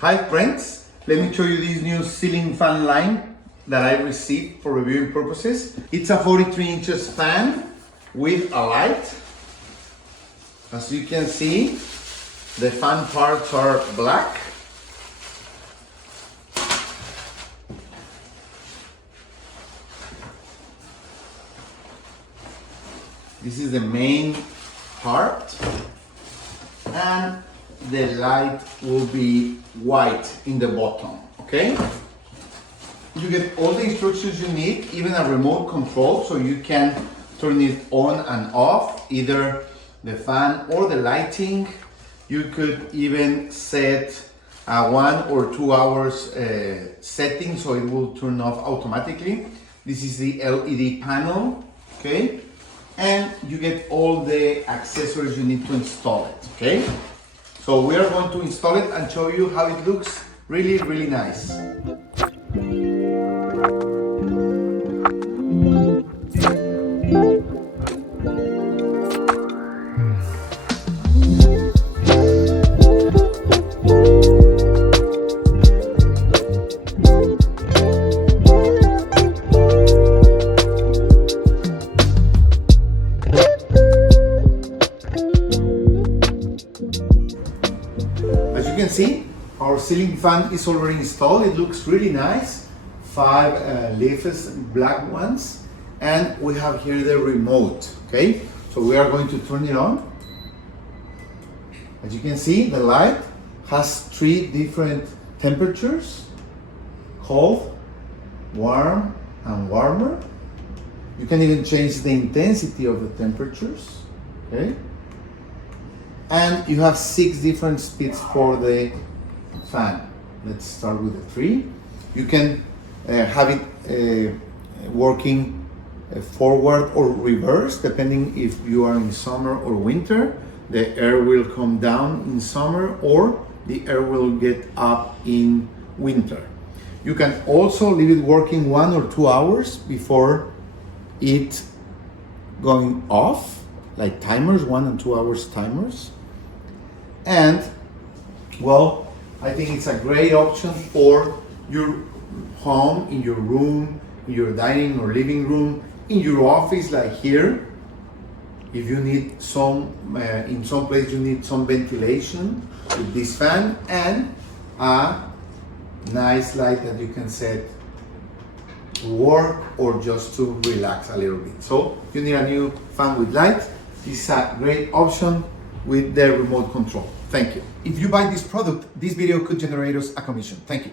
Hi friends, let me show you this new ceiling fan line that I received for reviewing purposes. It's a 43 inches fan with a light. As you can see, the fan parts are black. This is the main part, and the light will be white in the bottom, okay? You get all the instructions you need, even a remote control, so you can turn it on and off, either the fan or the lighting. You could even set a 1 or 2 hours setting, so it will turn off automatically. This is the LED panel, okay? And you get all the accessories you need to install it, okay? So we are going to install it and show you how it looks really, really nice. As you can see, our ceiling fan is already installed. It looks really nice. 5 leafless black ones, and we have here the remote. Okay, so we are going to turn it on. As you can see, the light has 3 different temperatures: cold, warm, and warmer. You can even change the intensity of the temperatures. Okay. And you have 6 different speeds for the fan. Let's start with the 3. You can have it working forward or reverse, depending if you are in summer or winter. The air will come down in summer, or the air will get up in winter. You can also leave it working 1 or 2 hours before it going off, like timers, 1 and 2 hours timers. And well, I think it's a great option for your home, in your room, in your dining or living room, in your office, like here. If you need some, in some place you need some ventilation with this fan, and a nice light that you can set to work or just to relax a little bit. So if you need a new fan with light, this is a great option with the remote control. Thank you. If you buy this product, this video could generate us a commission. Thank you.